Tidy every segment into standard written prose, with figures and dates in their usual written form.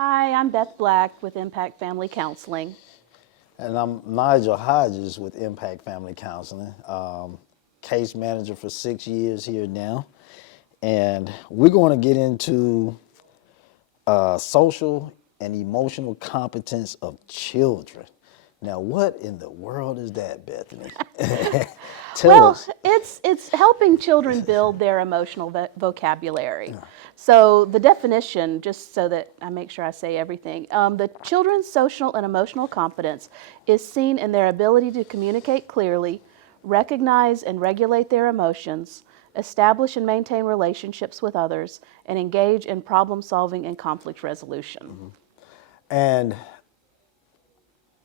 Hi, I'm Beth Black with Impact Family Counseling. And I'm Nigel Hodges with Impact Family Counseling, case manager for 6 years here now. And we're going to get into social and emotional competence of children. Now, what in the world is that, Bethany? Tell Well, us. it's helping children build their emotional vocabulary. So the definition, just so that I make sure I say everything, the children's social and emotional competence is seen in their ability to communicate clearly, recognize and regulate their emotions, establish and maintain relationships with others, and engage in problem solving and conflict resolution. And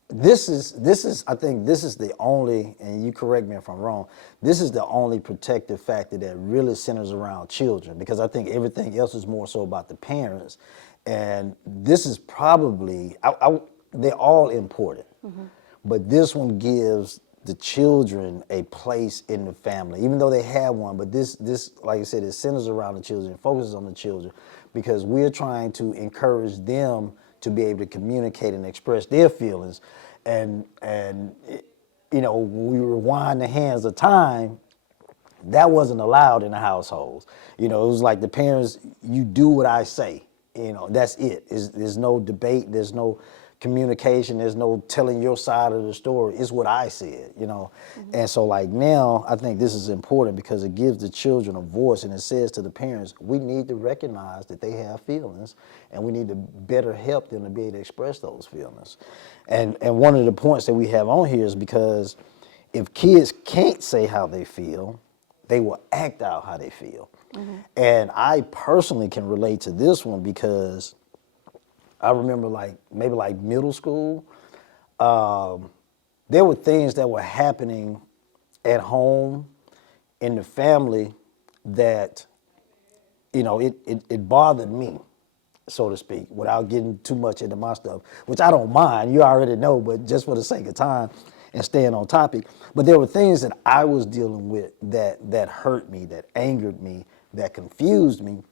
this is I think this is the only, and you correct me if I'm wrong, this is the only protective factor that really centers around children, because I think everything else is more so about the parents. And this is probably they're all important, but this one gives the children a place in the family, even though they have one. But this like I said, it centers around the children, focuses on the children, because we're trying to encourage them to be able to communicate and express their feelings. And when we rewind the hands of time, that wasn't allowed in the households. It was like the parents, you do what I say. That's it. There's no debate. There's no communication. There's no telling your side of the story. It's what I said. And so like now, I think this is important because it gives the children a voice, and it says to the parents, we need to recognize that they have feelings, and we need to better help them to be able to express those feelings. And one of the points that we have on here is because if kids can't say how they feel, they will act out how they feel. And I personally can relate to this one because I remember maybe middle school, there were things that were happening at home in the family that, it bothered me, so to speak, without getting too much into my stuff, which I don't mind, you already know, but just for the sake of time and staying on topic. But there were things that I was dealing with that hurt me, that angered me, that confused me.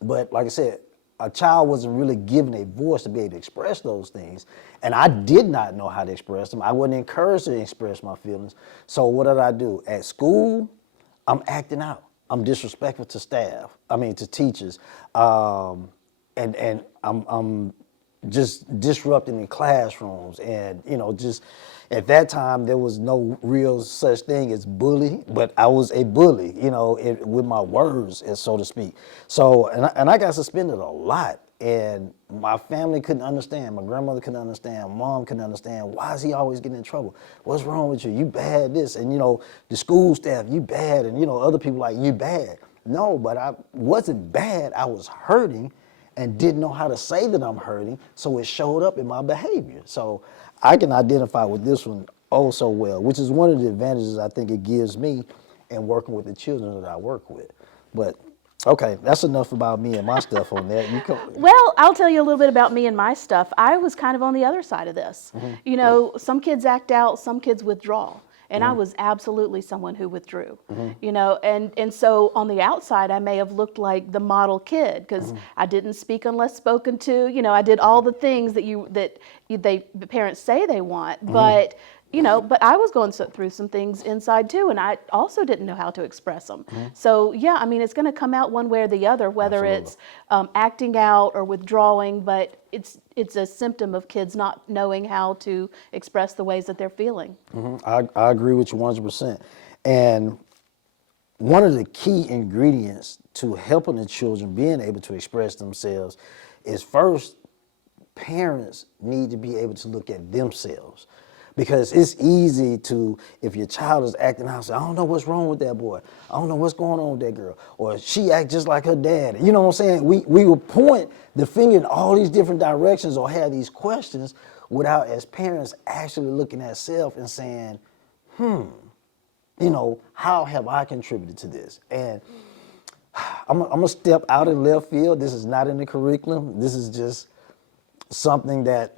But like I said, a child wasn't really given a voice to be able to express those things. And I did not know how to express them. I wasn't encouraged to express my feelings. So what did I do? At school, I'm acting out. I'm disrespectful to to teachers. And I'm just disrupting in classrooms. And, just at that time, there was no real such thing as bully, but I was a bully, with my words, so to speak. So, and I got suspended a lot. And my family couldn't understand. My grandmother couldn't understand. Mom couldn't understand. Why is he always getting in trouble? What's wrong with you? You bad this. And, the school staff, you bad. And, other people like, you bad. No, but I wasn't bad. I was hurting and didn't know how to say that I'm hurting, so it showed up in my behavior. So I can identify with this one oh so well, which is one of the advantages I think it gives me in working with the children that I work with. But okay, that's enough about me and my stuff on that. Well, I'll tell you a little bit about me and my stuff. I was kind of on the other side of this. Some kids act out, some kids withdraw. And I was absolutely someone who withdrew, and so on the outside, I may have looked like the model kid because I didn't speak unless spoken to. I did all the things that the parents say they want, but but I was going through some things inside too, and I also didn't know how to express them. So yeah, I mean, it's going to come out one way or the other, whether Absolutely. it's acting out or withdrawing, but it's a symptom of kids not knowing how to express the ways that they're feeling. I agree with you 100%. And one of the key ingredients to helping the children being able to express themselves is first, parents need to be able to look at themselves. Because it's easy to, if your child is acting out, say, I don't know what's wrong with that boy. I don't know what's going on with that girl. Or she act just like her dad. You know what I'm saying? We will point the finger in all these different directions or have these questions without, as parents, actually looking at self and saying, how have I contributed to this? And I'm going to step out in left field. This is not in the curriculum. This is just something that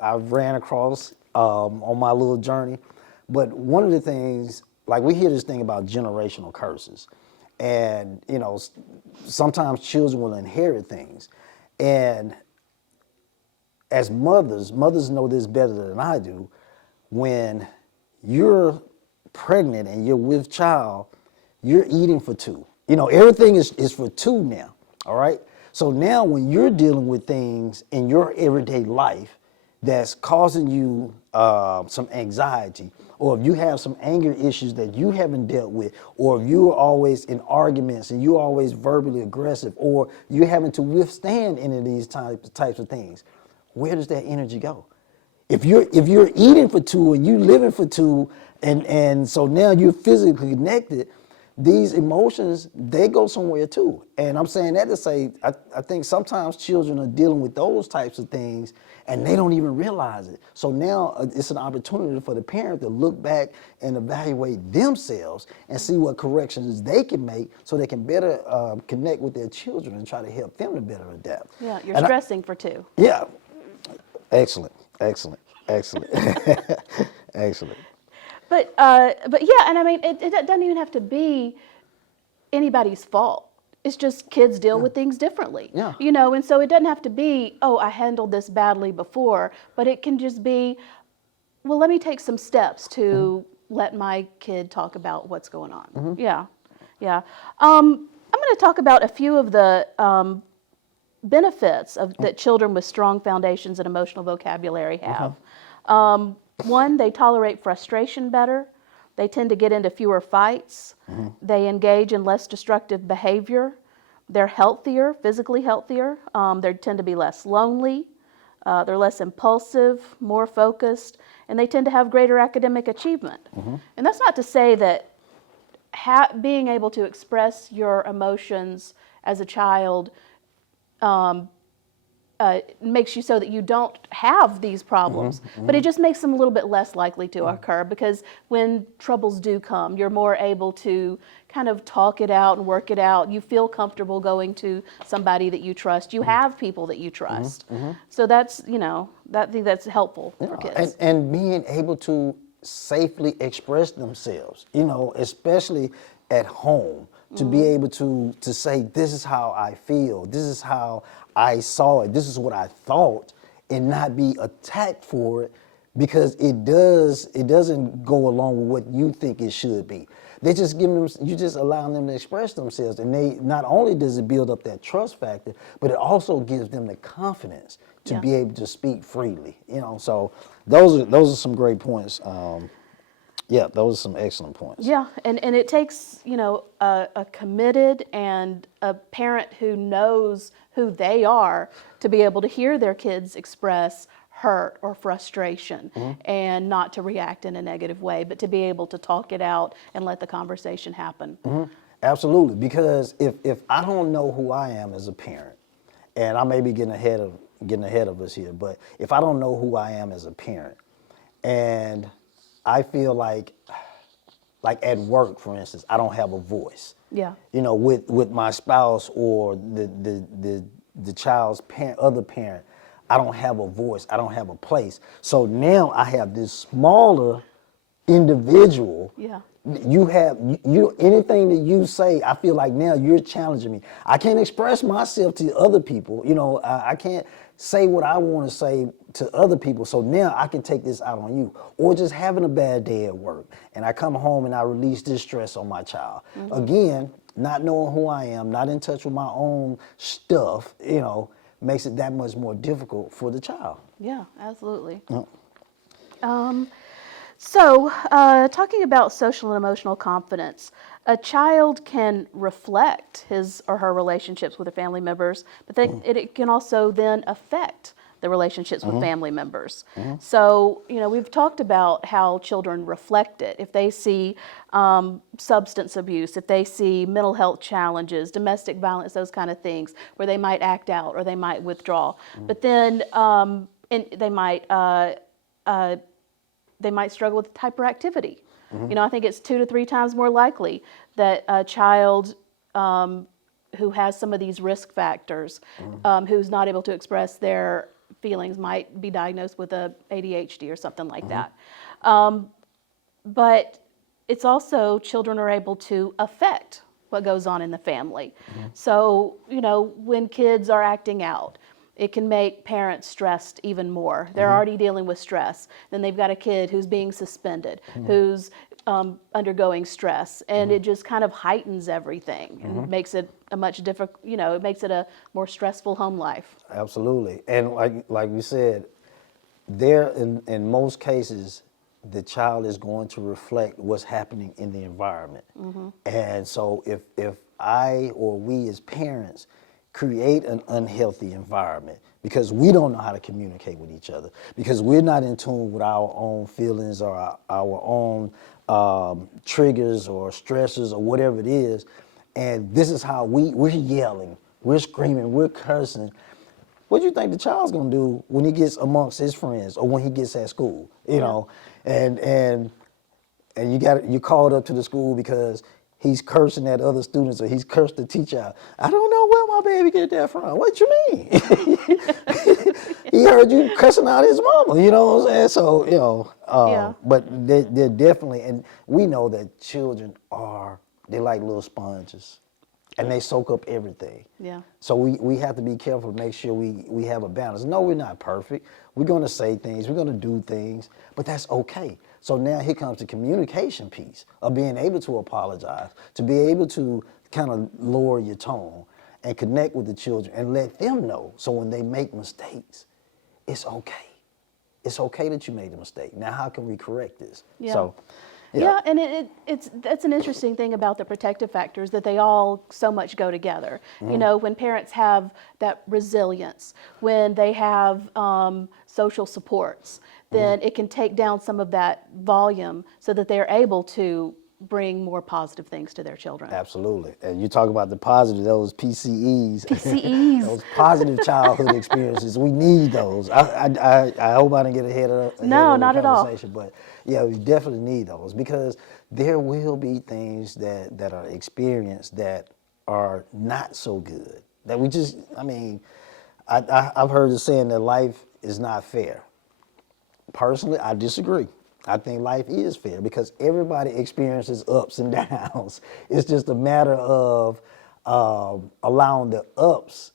I've ran across on my little journey. But one of the things, like we hear this thing about generational curses. And, sometimes children will inherit things. And as mothers know this better than I do. When you're pregnant and you're with child, you're eating for two. You know, everything is for two now. All right. So now when you're dealing with things in your everyday life that's causing you some anxiety, or if you have some anger issues that you haven't dealt with, or if you're always in arguments and you're always verbally aggressive, or you're having to withstand any of these types of things, where does that energy go? If you're eating for two and you living for two, and so now you're physically connected, these emotions, they go somewhere too. And I'm saying that to say, I think sometimes children are dealing with those types of things and they don't even realize it. So now it's an opportunity for the parent to look back and evaluate themselves and see what corrections they can make so they can better connect with their children and try to help them to better adapt. Yeah, you're stressing for two. Yeah, excellent. Excellent. But yeah, and I mean, it doesn't even have to be anybody's fault. It's just kids deal with things differently. Yeah. You know, and so it doesn't have to be, oh, I handled this badly before, but it can just be, well, let me take some steps to let my kid talk about what's going on. Yeah, yeah. I'm going to talk about a few of the benefits that children with strong foundations and emotional vocabulary have. One, they tolerate frustration better. They tend to get into fewer fights. They engage in less destructive behavior. They're healthier, physically healthier. They tend to be less lonely. They're less impulsive, more focused, and they tend to have greater academic achievement. And that's not to say that being able to express your emotions as a child makes you so that you don't have these problems, but it just makes them a little bit less likely to occur, because when troubles do come, you're more able to kind of talk it out and work it out. You feel comfortable going to somebody that you trust. You have people that you trust. So that's, you know, I think that's helpful for kids. And being able to safely express themselves, you know, especially at home, to be able to say, this is how I feel, this is how I saw it, this is what I thought, and not be attacked for it because it doesn't go along with what you think it should be. They just you just allowing them to express themselves, and they not only does it build up that trust factor, but it also gives them the confidence to be able to speak freely. You know, so those are some great points. Yeah, those are some excellent points. Yeah, and it takes, you know, a committed and a parent who knows who they are to be able to hear their kids express hurt or frustration and not to react in a negative way, but to be able to talk it out and let the conversation happen. Absolutely, because if I don't know who I am as a parent, and I may be getting ahead of us here, but if I don't know who I am as a parent, and I feel like at work, for instance, I don't have a voice. Yeah. You know, with my spouse or the child's other parent, I don't have a voice. I don't have a place. So now I have this smaller individual. Yeah. You have anything that you say, I feel like now you're challenging me. I can't express myself to other people. You know, I can't say what I want to say to other people. So now I can take this out on you. Or just having a bad day at work, and I come home and I release this stress on my child. Again, not knowing who I am, not in touch with my own stuff, you know, makes it that much more difficult for the child. Yeah, absolutely. Yep. So, talking about social and emotional confidence, a child can reflect his or her relationships with their family members, but it can also then affect the relationships with family members. So, you know, we've talked about how children reflect it. If they see substance abuse, if they see mental health challenges, domestic violence, those kind of things, where they might act out or they might withdraw. But then they might struggle with hyperactivity. You know, I think it's 2 to 3 times more likely that a child who has some of these risk factors, who's not able to express their feelings, might be diagnosed with a ADHD or something like that. But it's also, children are able to affect what goes on in the family. So, you know, when kids are acting out, it can make parents stressed even more. They're already dealing with stress. Then they've got a kid who's being suspended, who's undergoing stress, and it just kind of heightens everything and makes it a much different, it makes it a more stressful home life. Absolutely. And like we said, there in most cases, the child is going to reflect what's happening in the environment. And so if I or we as parents create an unhealthy environment because we don't know how to communicate with each other, because we're not in tune with our own feelings or our own triggers or stressors or whatever it is, and this is how we're yelling, we're screaming, we're cursing, what do you think the child's gonna do when he gets amongst his friends or when he gets at school? You know, and you called up to the school because he's cursing at other students or he's cursed the teacher out. I don't know where my baby get that from. What you mean? He heard you cussing out his mama. You know what I'm saying? So but they're definitely, and we know that children they're like little sponges. And they soak up everything. Yeah. So we have to be careful to make sure we have a balance. No, we're not perfect. We're going to say things. We're going to do things. But that's okay. So now here comes the communication piece of being able to apologize, to be able to kind of lower your tone and connect with the children and let them know. So when they make mistakes, it's okay. It's okay that you made a mistake. Now, how can we correct this? Yeah. So, yeah, and that's an interesting thing about the protective factors, that they all so much go together. When parents have that resilience, when they have social supports, then it can take down some of that volume so that they're able to bring more positive things to their children. Absolutely. And you talk about the positive, those PCEs. PCEs. Those positive childhood experiences. We need those. I hope I didn't get ahead of the not at all. conversation, but yeah, we definitely need those because there will be things that are experienced that are not so good. That we just, I've heard the saying that life is not fair. Personally, I disagree. I think life is fair because everybody experiences ups and downs. It's just a matter of allowing the ups,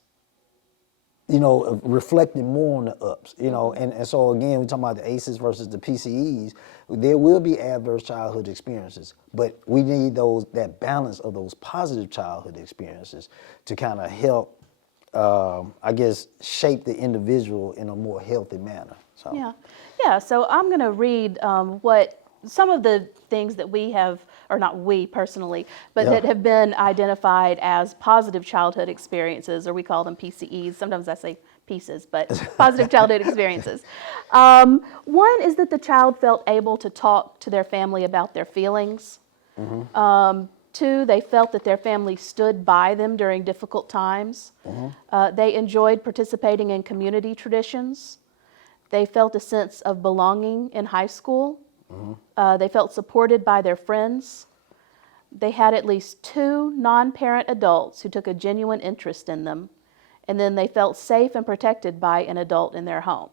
reflecting more on the ups, and so again, we're talking about the ACEs versus the PCEs. There will be adverse childhood experiences, but we need that balance of those positive childhood experiences to kind of help, shape the individual in a more healthy manner. So. Yeah. So I'm going to read what some of the things that we have, or not we personally, but that have been identified as positive childhood experiences, or we call them PCEs. Sometimes I say pieces, but positive childhood experiences. One is that the child felt able to talk to their family about their feelings. Two, they felt that their family stood by them during difficult times. They enjoyed participating in community traditions. They felt a sense of belonging in high school. They felt supported by their friends. They had at least 2 non-parent adults who took a genuine interest in them. And then they felt safe and protected by an adult in their home.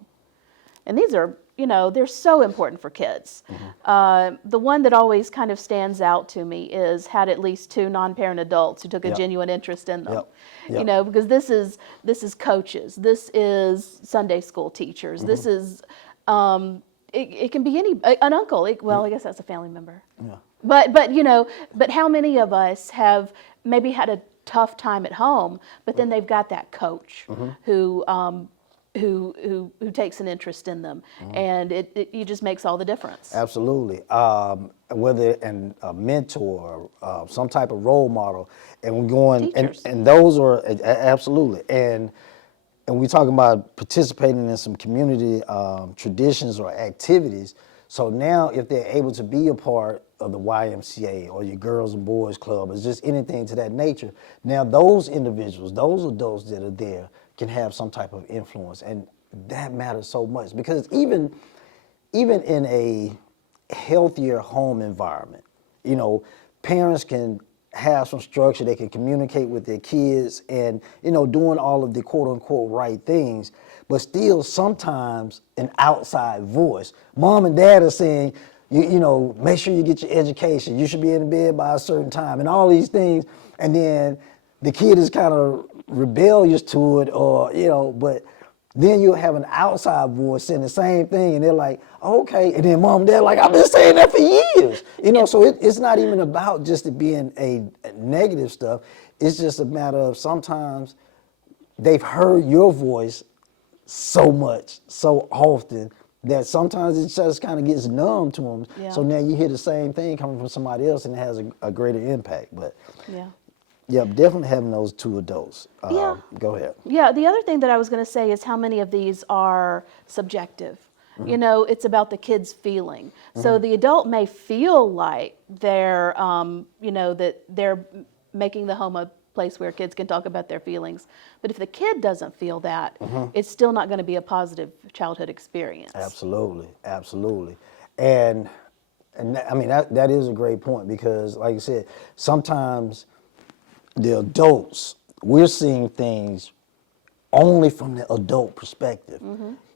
And these are, they're so important for kids. The one that always kind of stands out to me is had at least 2 non-parent adults who took a genuine interest in them. Because this is coaches, this is Sunday school teachers, this is, it can be an uncle. I guess that's a family member. But how many of us have maybe had a tough time at home, but then they've got that coach who takes an interest in them, and it just makes all the difference. Absolutely. Whether a mentor, some type of role model, and we're going, and those are absolutely, and we're talking about participating in some community traditions or activities. So now, if they're able to be a part of the YMCA or your Girls and Boys Club, or just anything to that nature, now those individuals, those adults that are there, can have some type of influence, and that matters so much because even in a healthier home environment, parents can have some structure. They can communicate with their kids, and doing all of the quote unquote right things, but still sometimes an outside voice. Mom and dad are saying, make sure you get your education. You should be in bed by a certain time, and all these things, and then the kid is kind of rebellious to it, or but Then you'll have an outside voice saying the same thing, and they're like, okay. And then mom and dad like, I've been saying that for years. You know, so it's not even about just it being a negative stuff. It's just a matter of sometimes they've heard your voice so much, so often, that sometimes it just kind of gets numb to them. Yeah. So now you hear the same thing coming from somebody else, and it has a greater impact. But yeah, definitely having those two adults. Yeah. Go ahead. Yeah, the other thing that I was going to say is how many of these are subjective. You know, it's about the kid's feeling. So the adult may feel like they're, you know, that they're making the home a place where kids can talk about their feelings. But if the kid doesn't feel that, it's still not going to be a positive childhood experience. Absolutely, absolutely. And I mean, that is a great point, because like I said, sometimes the adults, we're seeing things only from the adult perspective.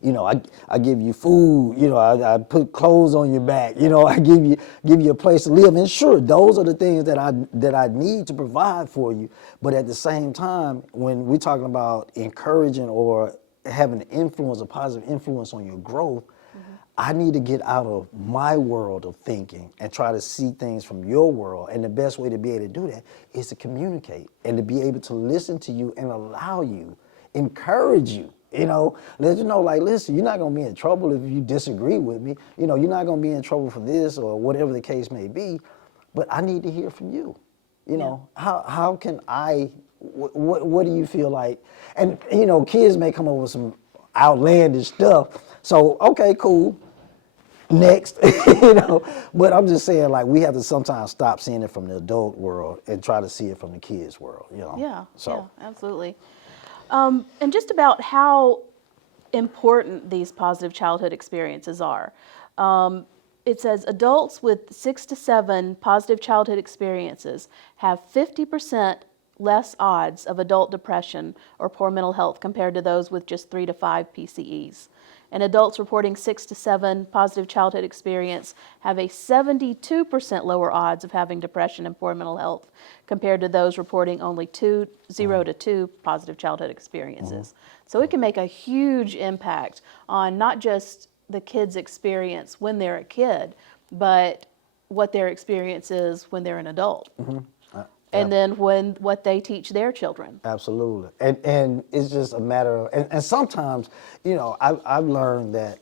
You know, I give you food, you know, I put clothes on your back, you know, I give you a place to live. And sure, those are the things that I need to provide for you. But at the same time, when we're talking about encouraging or having an influence, a positive influence on your growth, I need to get out of my world of thinking and try to see things from your world. And the best way to be able to do that is to communicate and to be able to listen to you and allow you, encourage you, you know, let you know, like, listen, you're not going to be in trouble if you disagree with me. You know, you're not going to be in trouble for this or whatever the case may be, but I need to hear from you. You know, how can I, what do you feel like? And, you know, kids may come up with some outlandish stuff. So, okay, cool. Next, you know, but I'm just saying, like, we have to sometimes stop seeing it from the adult world and try to see it from the kids' world, you know. Yeah, So. yeah, absolutely. And just about how important these positive childhood experiences are. It says adults with 6 to 7 positive childhood experiences have 50% less odds of adult depression or poor mental health compared to those with just 3 to 5 PCEs. And adults reporting 6 to 7 positive childhood experience have a 72% lower odds of having depression and poor mental health compared to those reporting only 0 to 2 positive childhood experiences. So it can make a huge impact on not just the kid's experience when they're a kid, but what their experience is when they're an adult. And then what they teach their children. Absolutely. And it's just a matter of, and sometimes, you know, I've learned that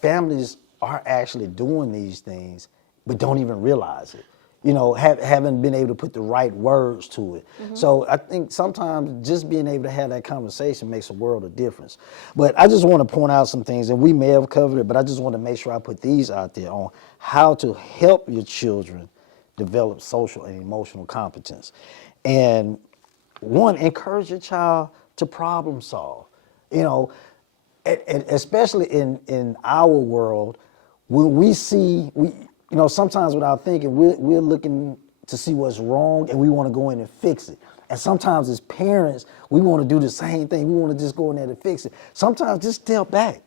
families are actually doing these things, but don't even realize it. You know, haven't been able to put the right words to it. So I think sometimes just being able to have that conversation makes a world of difference. But I just want to point out some things, and we may have covered it, but I just want to make sure I put these out there on how to help your children develop social and emotional competence. And one, encourage your child to problem solve. You know, and especially in our world, when we see, you know, sometimes without thinking, we're looking to see what's wrong and we want to go in and fix it. And sometimes as parents, we want to do the same thing. We want to just go in there and fix it. Sometimes just step back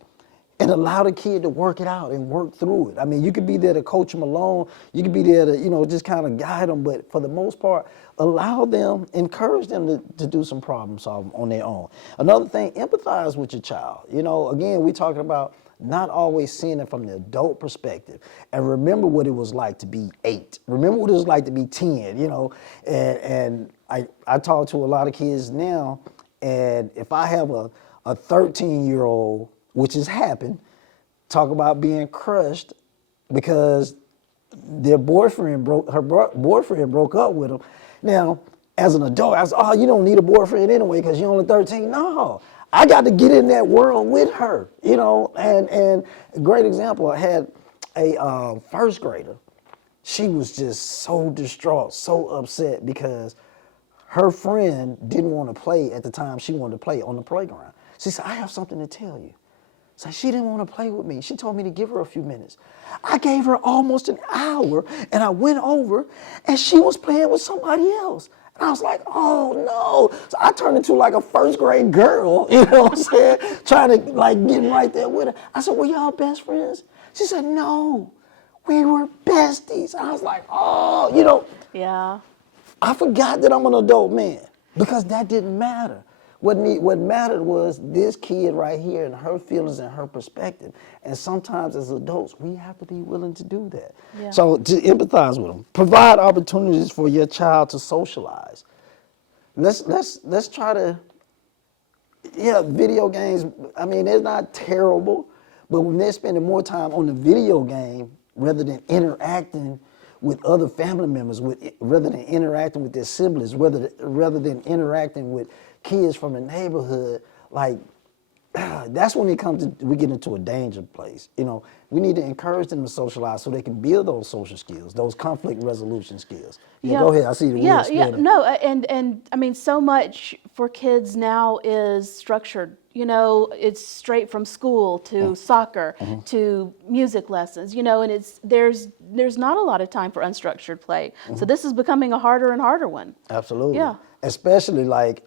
and allow the kid to work it out and work through it. I mean, you could be there to coach them along. You could be there to, you know, just kind of guide them. But for the most part, allow them, encourage them to do some problem solving on their own. Another thing, empathize with your child. You know, again, we're talking about not always seeing it from the adult perspective. And remember what it was like to be 8. Remember what it was like to be 10, you know. And I talk to a lot of kids now, and if I have a 13-year-old, which has happened, talk about being crushed because her boyfriend broke up with them. Now, as an adult, I was, oh, you don't need a boyfriend anyway because you're only 13. No, I got to get in that world with her, you know. And a great example, I had a first grader. She was just so distraught, so upset because her friend didn't want to play at the time she wanted to play on the playground. She said, I have something to tell you. So she didn't want to play with me. She told me to give her a few minutes. I gave her almost an hour, and I went over, and she was playing with somebody else. And I was like, oh, no. So I turned into like a first grade girl, you know what I'm saying, trying to like get right there with her. I said, were y'all best friends? She said, no, we were besties. I was like, oh, you know. Yeah. I forgot that I'm an adult man because that didn't matter. What mattered was this kid right here and her feelings and her perspective. And sometimes as adults, we have to be willing to do that. Yeah. So to empathize with them, provide opportunities for your child to socialize. Let's try to, yeah, video games, I mean, they're not terrible, but when they're spending more time on the video game rather than interacting with other family members, rather than interacting with their siblings, rather than interacting with kids from the neighborhood, like, that's when we get into a danger place. You know, we need to encourage them to socialize so they can build those social skills, those conflict resolution skills. Yeah, go ahead. I see the wheels spinning. No, and I mean, so much for kids now is structured. You know, it's straight from school to soccer to music lessons. You know, and there's not a lot of time for unstructured play. So this is becoming a harder and harder one. Absolutely. Yeah. Especially like,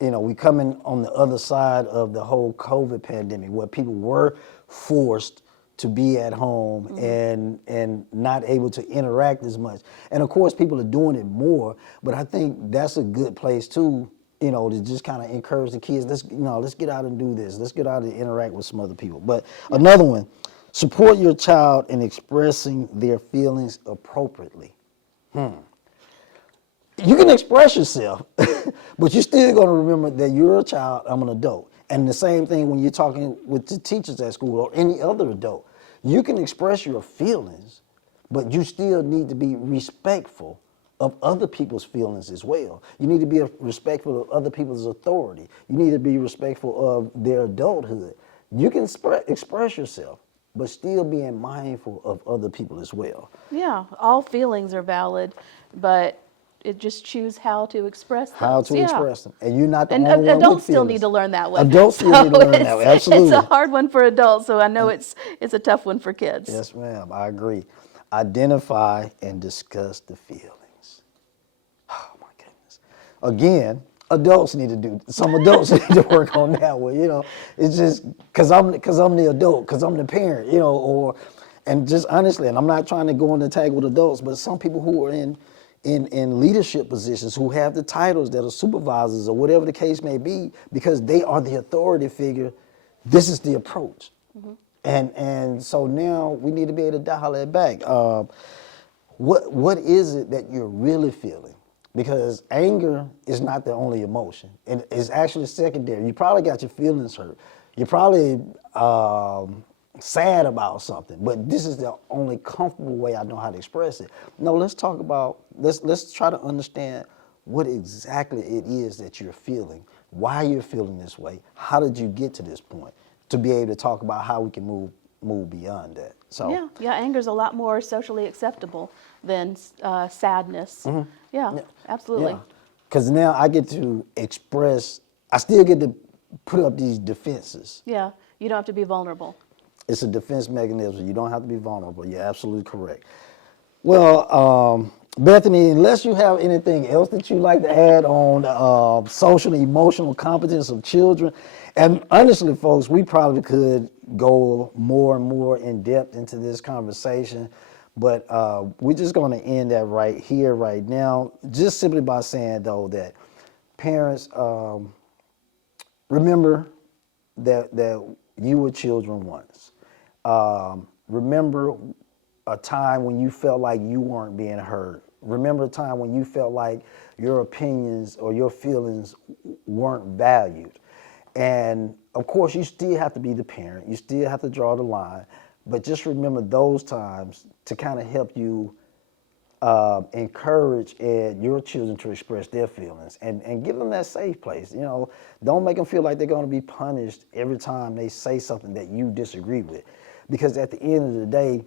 you know, we coming on the other side of the whole COVID pandemic where people were forced to be at home and not able to interact as much. And of course, people are doing it more, but I think that's a good place too, you know, to just kind of encourage the kids, let's get out and do this. Let's get out and interact with some other people. But another one, support your child in expressing their feelings appropriately. You can express yourself, but you're still going to remember that you're a child, I'm an adult. And the same thing when you're talking with the teachers at school or any other adult. You can express your feelings, but you still need to be respectful of other people's feelings as well. You need to be respectful of other people's authority. You need to be respectful of their adulthood. You can express yourself, but still being mindful of other people as well. Yeah, all feelings are valid, but it just choose how to express them. How to express them. And you're not the And only one adults with still feelings. need to learn that one. Adults still need to learn that one, absolutely. It's a hard one for adults, so I know it's a tough one for kids. Yes, ma'am, I agree. Identify and discuss the feelings. Oh my goodness. Again, adults need to work on that one, you know. It's just because I'm the adult, because I'm the parent, you know, and just honestly, and I'm not trying to go on the tag with adults, but some people who are in leadership positions, who have the titles that are supervisors or whatever the case may be, because they are the authority figure, this is the approach. And so now we need to be able to dial that back. What is it that you're really feeling? Because anger is not the only emotion. It's actually secondary. You probably got your feelings hurt. You're probably sad about something, but this is the only comfortable way I know how to express it. No, let's try to understand what exactly it is that you're feeling, why you're feeling this way, how did you get to this point, to be able to talk about how we can move beyond that. So yeah, anger's a lot more socially acceptable than sadness. Yeah, absolutely. Because now I get to express, I still get to put up these defenses. Yeah, you don't have to be vulnerable. It's a defense mechanism. You don't have to be vulnerable. You're absolutely correct. Well, Bethany, unless you have anything else that you'd like to add on social and emotional competence of children, and honestly, folks, we probably could go more and more in depth into this conversation, but we're just going to end that right here, right now, just simply by saying, though, that parents, remember that you were children once. Remember a time when you felt like you weren't being heard. Remember a time when you felt like your opinions or your feelings weren't valued. And of course, you still have to be the parent. You still have to draw the line. But just remember those times to kind of help you encourage your children to express their feelings and give them that safe place. You know, don't make them feel like they're going to be punished every time they say something that you disagree with. Because at the end of the day,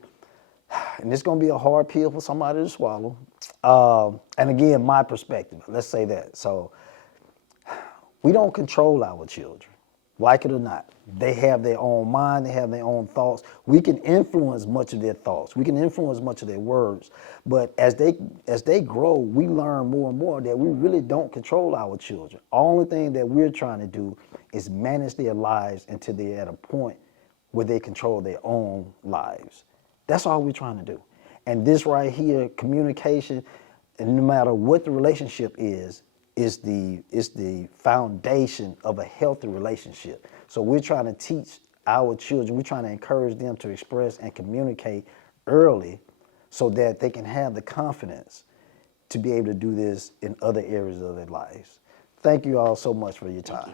and it's going to be a hard pill for somebody to swallow. And again, my perspective, let's say that. So we don't control our children, like it or not. They have their own mind, they have their own thoughts. We can influence much of their thoughts. We can influence much of their words. But as they grow, we learn more and more that we really don't control our children. Only thing that we're trying to do is manage their lives until they're at a point where they control their own lives. That's all we're trying to do. And this right here, communication, and no matter what the relationship is, is the foundation of a healthy relationship. So we're trying to teach our children, we're trying to encourage them to express and communicate early so that they can have the confidence to be able to do this in other areas of their lives. Thank you all so much for your time.